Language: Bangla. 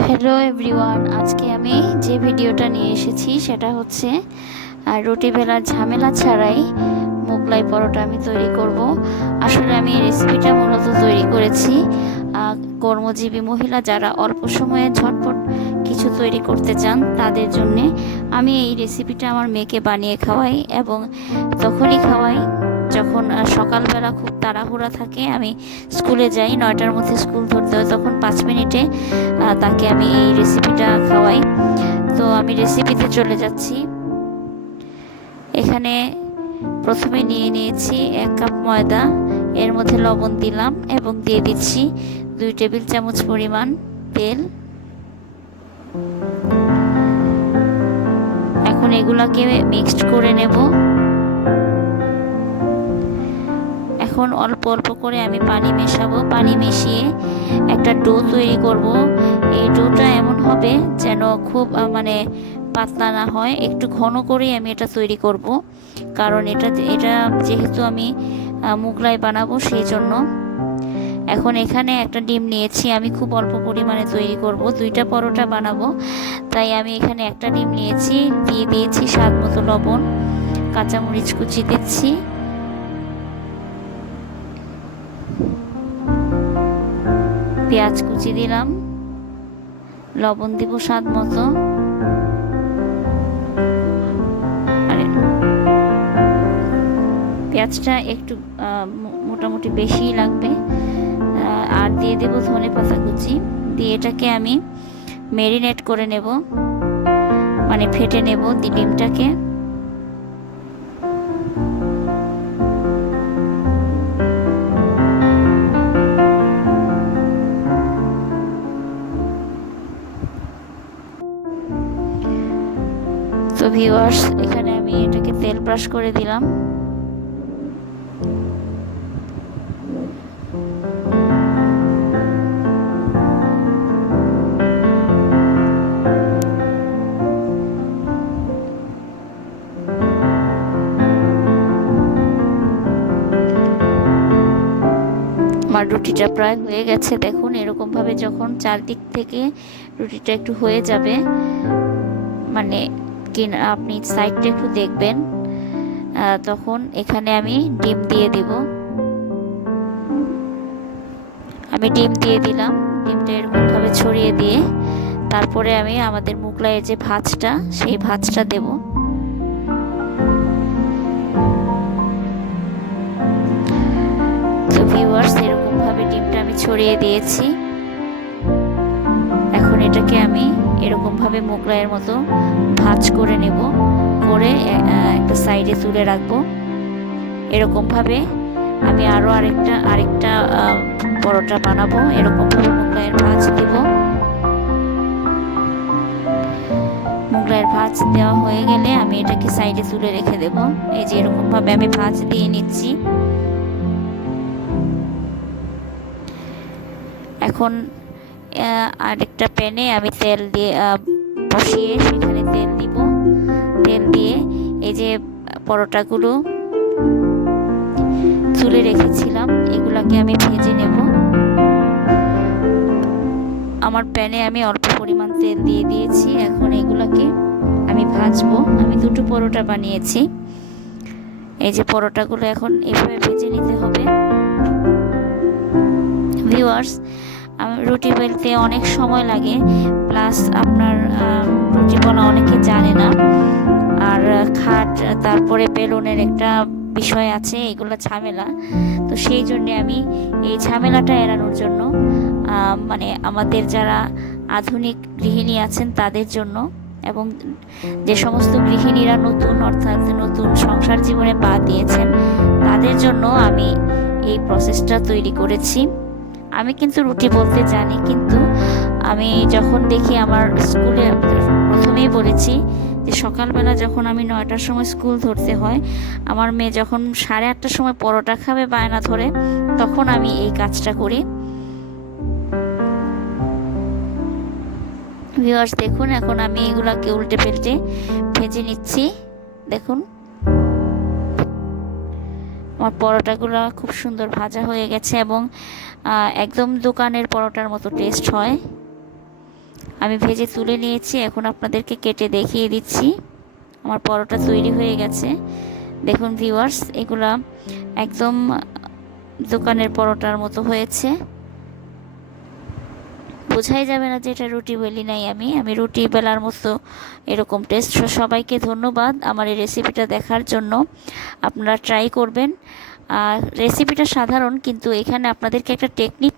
হ্যালো এভরিওয়ান, আজকে আমি যে ভিডিওটা নিয়ে এসেছি সেটা হচ্ছে রুটি বেলার ঝামেলা ছাড়াই মোগলাই পরোটা আমি তৈরি করব। আসলে আমি এই রেসিপিটা মূলত তৈরি করেছি কর্মজীবী মহিলা যারা অল্প সময়ে ঝটপট কিছু তৈরি করতে চান তাদের জন্যে। আমি এই রেসিপিটা আমার মেয়েকে বানিয়ে খাওয়াই এবং তখনই খাওয়াই যখন সকালবেলা খুব তাড়াহুড়া থাকে, আমি স্কুলে যাই, 9টার মধ্যে স্কুল ধরতে হয়, তখন 5 মিনিটে তাকে আমি এই রেসিপিটা খাওয়াই। তো আমি রেসিপিতে চলে যাচ্ছি। এখানে প্রথমে নিয়ে নিয়েছি 1 কাপ ময়দা, এর মধ্যে লবণ দিলাম এবং দিয়ে দিচ্ছি 2 টেবিল চামচ পরিমাণ তেল। এখন এগুলাকে মিক্সড করে নেব। এখন অল্প অল্প করে আমি পানি মেশাবো, পানি মিশিয়ে একটা ডো তৈরি করব। এই ডোটা এমন হবে যেন খুব পাতলা না হয়, একটু ঘন করেই আমি এটা তৈরি করব, কারণ এটা যেহেতু আমি মোগলাই বানাবো সেই জন্য। এখন এখানে একটা ডিম নিয়েছি, আমি খুব অল্প পরিমাণে তৈরি করব, 2টা পরোটা বানাবো, তাই আমি এখানে একটা ডিম নিয়েছি। দিয়ে দিয়েছি স্বাদ মতো লবণ, কাঁচামরিচ কুচি দিচ্ছি, পেঁয়াজ কুচি দিলাম, লবণ দিব স্বাদ মতো, পেঁয়াজটা একটু মোটামুটি বেশিই লাগবে। আর দিয়ে দেব ধনে পাতা কুচি, দিয়ে এটাকে আমি ম্যারিনেট করে নেব, ফেটে নেব ডিমটাকে। তো ভিউয়ার্স, এখানে আমি এটাকে তেল ব্রাশ করে দিলাম। আমার রুটিটা প্রায় হয়ে গেছে, দেখুন এরকমভাবে যখন চারদিক থেকে রুটিটা একটু হয়ে যাবে, আপনি সাইডটা একটু দেখবেন, তখন এখানে আমি ডিম দিয়ে দিব। আমি ডিম দিয়ে দিলাম, ডিমটা এরকমভাবে ছড়িয়ে দিয়ে তারপরে আমি আমাদের মোগলাইয়ের যে ভাজটা, সেই ভাজটা দেব। তো ভিউয়ার্স, এরকমভাবে ডিমটা আমি ছড়িয়ে দিয়েছি। এখন এটাকে আমি এরকমভাবে মোগলাইয়ের মতো ভাজ করে নেব, করে একটা সাইডে তুলে রাখবো। এরকমভাবে আমি আরও আরেকটা পরোটা বানাবো, এরকমভাবে মোগলাইয়ের ভাজ দেব। মোগলাইয়ের ভাজ দেওয়া হয়ে গেলে আমি এটাকে সাইডে তুলে রেখে দেব। এই যে এরকমভাবে আমি ভাজ দিয়ে নিচ্ছি। এখন আরেকটা প্যানে আমি তেল দিয়ে বসিয়ে সেখানে তেল দিব। তেল দিয়ে এই যে পরোটাগুলো তুলে রেখেছিলাম, এগুলাকে আমি ভেজে নেব। আমার প্যানে আমি অল্প পরিমাণ তেল দিয়ে দিয়েছি, এখন এগুলাকে আমি ভাজবো। আমি 2টো পরোটা বানিয়েছি। এই যে পরোটাগুলো এখন এভাবে ভেজে নিতে হবে। ভিউয়ার্স, রুটি বেলতে অনেক সময় লাগে, প্লাস আপনার রুটি বলা অনেকে জানে না, আর খাট, তারপরে বেলুনের একটা বিষয় আছে, এগুলো ঝামেলা। তো সেই জন্য আমি এই ঝামেলাটা এড়ানোর জন্য আমাদের যারা আধুনিক গৃহিণী আছেন তাদের জন্য, এবং যে সমস্ত গৃহিণীরা অর্থাৎ নতুন সংসার জীবনে পা দিয়েছেন তাদের জন্য আমি এই প্রসেসটা তৈরি করেছি। আমি কিন্তু রুটি বলতে জানি, কিন্তু আমি যখন দেখি আমার স্কুলে, প্রথমেই বলেছি যে সকালবেলা যখন আমি 9টার সময় স্কুল ধরতে হয়, আমার মেয়ে যখন 8:30টার সময় পরোটা খাবে বায়না ধরে, তখন আমি এই কাজটা করি। ভিউয়ার্স দেখুন, এখন আমি এগুলাকে উল্টে পাল্টে ভেজে নিচ্ছি। দেখুন আমার পরোটাগুলো খুব সুন্দর ভাজা হয়ে গেছে এবং একদম দোকানের পরোটার মতো টেস্ট হয়। আমি ভেজে তুলে নিয়েছি, এখন আপনাদেরকে কেটে দেখিয়ে দিচ্ছি। আমার পরোটা তৈরি হয়ে গেছে। দেখুন ভিউয়ার্স, এগুলা একদম দোকানের পরোটার মতো হয়েছে, বোঝাই যাবে না যে এটা রুটি বেলি নাই। আমি রুটি বেলার মতো এরকম টেস্ট। সবাইকে ধন্যবাদ আমার এই রেসিপিটা দেখার জন্য। আপনারা ট্রাই করবেন। রেসিপিটা সাধারণ, কিন্তু এখানে আপনাদেরকে একটা টেকনিক